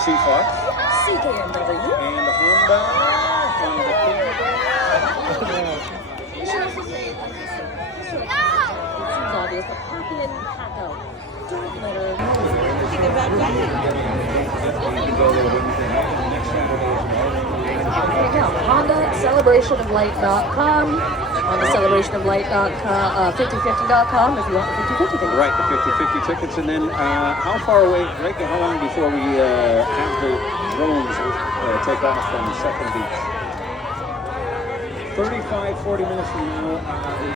C-Fox. CKNW. And Honda. Seems obvious, but park in, pack out. Don't litter. Honda celebrationoflight.com. On the celebrationoflight.com, 5050.com if you want the 5050 tickets. Right, the 50-50 tickets. And then how far away, Greg, how long before we have the drones take off from the second beach? 35, 40 minutes from now,